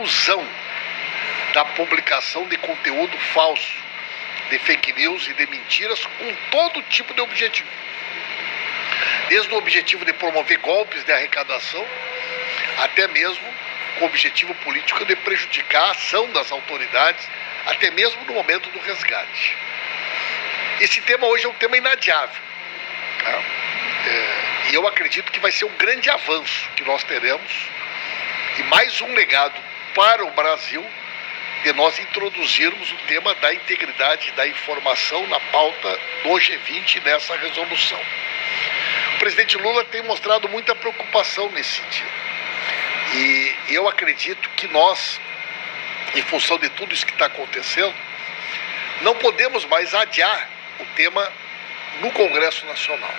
Usão da publicação de conteúdo falso, de fake news e de mentiras com todo tipo de objetivo. Desde o objetivo de promover golpes de arrecadação, até mesmo com o objetivo político de prejudicar a ação das autoridades, até mesmo no momento do resgate. Esse tema hoje é um tema inadiável, tá? E eu acredito que vai ser um grande avanço que nós teremos e mais um legado para o Brasil de nós introduzirmos o tema da integridade da informação na pauta do G20 nessa resolução. O presidente Lula tem mostrado muita preocupação nesse sentido. E eu acredito que nós, em função de tudo isso que está acontecendo, não podemos mais adiar o tema no Congresso Nacional.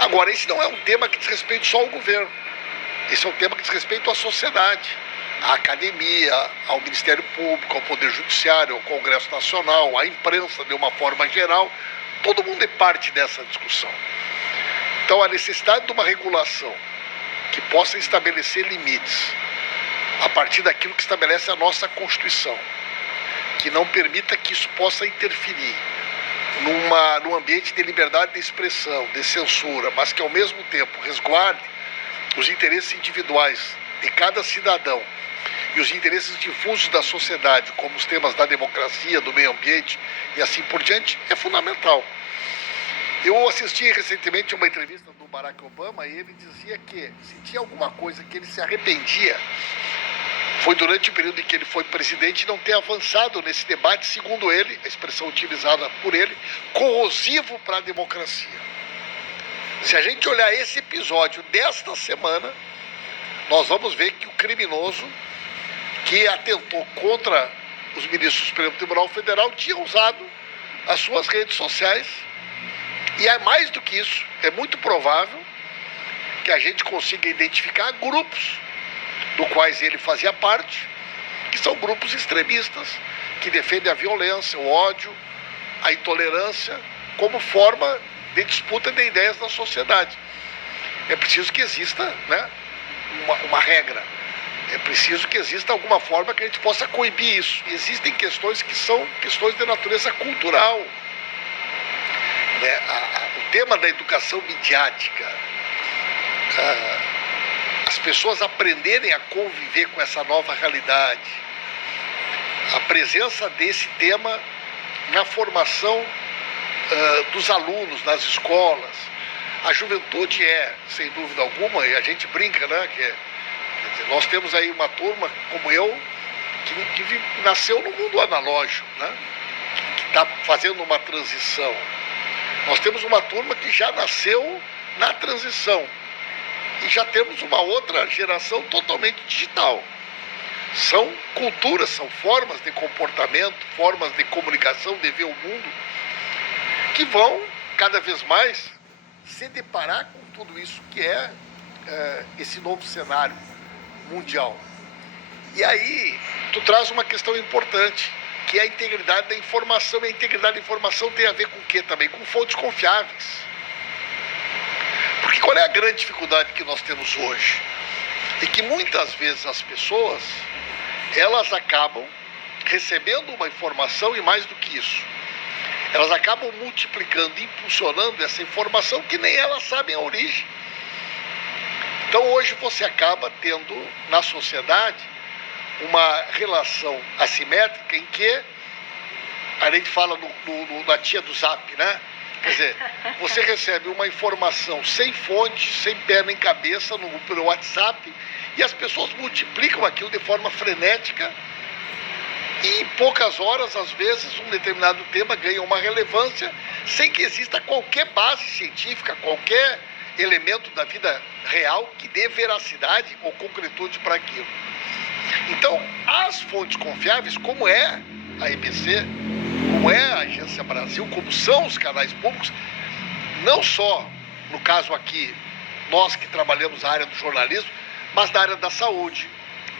Agora, esse não é um tema que diz respeito só ao governo. Esse é um tema que diz respeito à sociedade, à academia, ao Ministério Público, ao Poder Judiciário, ao Congresso Nacional, à imprensa de uma forma geral. Todo mundo é parte dessa discussão. Então, a necessidade de uma regulação que possa estabelecer limites a partir daquilo que estabelece a nossa Constituição, que não permita que isso possa interferir num ambiente de liberdade de expressão, de censura, mas que ao mesmo tempo resguarde os interesses individuais de cada cidadão e os interesses difusos da sociedade, como os temas da democracia, do meio ambiente e assim por diante, é fundamental. Eu assisti recentemente uma entrevista do Barack Obama e ele dizia que se tinha alguma coisa que ele se arrependia, foi durante o período em que ele foi presidente não ter avançado nesse debate, segundo ele, a expressão utilizada por ele, corrosivo para a democracia. Se a gente olhar esse episódio desta semana, nós vamos ver que o criminoso que atentou contra os ministros do Supremo Tribunal Federal tinha usado as suas redes sociais. E é mais do que isso, é muito provável que a gente consiga identificar grupos do quais ele fazia parte, que são grupos extremistas, que defendem a violência, o ódio, a intolerância, como forma de disputa de ideias na sociedade. É preciso que exista, né, uma regra. É preciso que exista alguma forma que a gente possa coibir isso. Existem questões que são questões de natureza cultural. O tema da educação midiática, as pessoas aprenderem a conviver com essa nova realidade, a presença desse tema na formação dos alunos, nas escolas. A juventude sem dúvida alguma, e a gente brinca, né, quer dizer, nós temos aí uma turma como eu, que nasceu no mundo analógico, né, que está fazendo uma transição. Nós temos uma turma que já nasceu na transição e já temos uma outra geração totalmente digital. São culturas, são formas de comportamento, formas de comunicação, de ver o mundo, que vão cada vez mais se deparar com tudo isso que é esse novo cenário mundial. E aí, tu traz uma questão importante, que é a integridade da informação. E a integridade da informação tem a ver com o quê também? Com fontes confiáveis. Porque qual é a grande dificuldade que nós temos hoje? É que muitas vezes as pessoas, elas acabam recebendo uma informação e mais do que isso, elas acabam multiplicando, impulsionando essa informação que nem elas sabem a origem. Então hoje você acaba tendo na sociedade uma relação assimétrica em que a gente fala na tia do Zap, né? Quer dizer, você recebe uma informação sem fonte, sem pé nem cabeça pelo WhatsApp e as pessoas multiplicam aquilo de forma frenética e em poucas horas, às vezes, um determinado tema ganha uma relevância sem que exista qualquer base científica, qualquer elemento da vida real que dê veracidade ou concretude para aquilo. Então, as fontes confiáveis, como é a EBC, como é a Agência Brasil, como são os canais públicos, não só, no caso aqui, nós que trabalhamos na área do jornalismo, mas na área da saúde,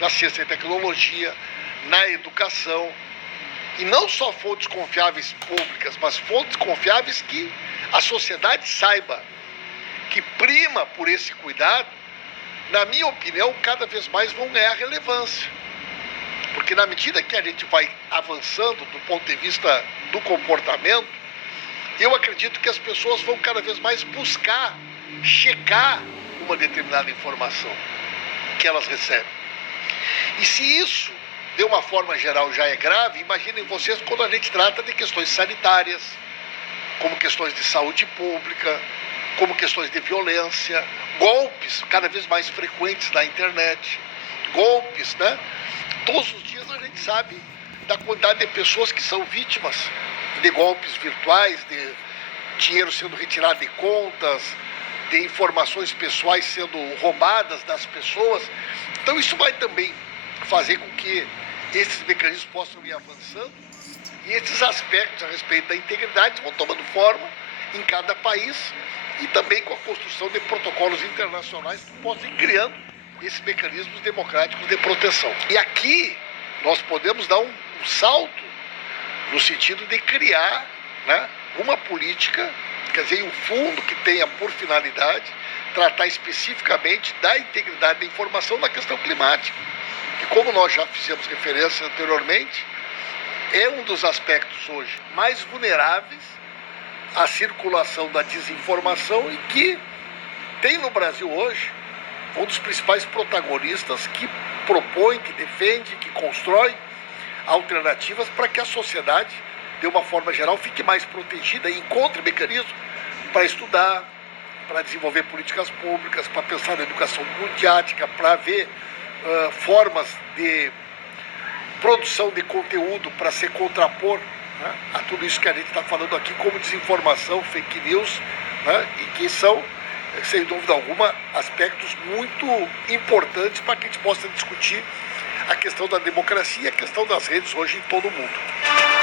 da ciência e tecnologia, na educação, e não só fontes confiáveis públicas, mas fontes confiáveis que a sociedade saiba que prima por esse cuidado, na minha opinião, cada vez mais vão ganhar relevância. Porque na medida que a gente vai avançando do ponto de vista do comportamento, eu acredito que as pessoas vão cada vez mais buscar, checar uma determinada informação que elas recebem. E se isso, de uma forma geral, já é grave, imaginem vocês quando a gente trata de questões sanitárias, como questões de saúde pública, como questões de violência, golpes cada vez mais frequentes na internet, golpes, né? Todos os dias a gente sabe da quantidade de pessoas que são vítimas de golpes virtuais, de dinheiro sendo retirado de contas, de informações pessoais sendo roubadas das pessoas. Então isso vai também fazer com que esses mecanismos possam ir avançando e esses aspectos a respeito da integridade vão tomando forma em cada país e também com a construção de protocolos internacionais que possam ir criando esses mecanismos democráticos de proteção. E aqui nós podemos dar um salto no sentido de criar, né, uma política, quer dizer, um fundo que tenha por finalidade tratar especificamente da integridade da informação na questão climática. Que, como nós já fizemos referência anteriormente, é um dos aspectos hoje mais vulneráveis à circulação da desinformação e que tem no Brasil hoje um dos principais protagonistas que propõe, que defende, que constrói alternativas para que a sociedade, de uma forma geral, fique mais protegida e encontre mecanismos para estudar, para desenvolver políticas públicas, para pensar na educação midiática, para ver formas de produção de conteúdo para se contrapor, né, a tudo isso que a gente está falando aqui como desinformação, fake news, né, e que são, sem dúvida alguma, aspectos muito importantes para que a gente possa discutir a questão da democracia e a questão das redes hoje em todo o mundo.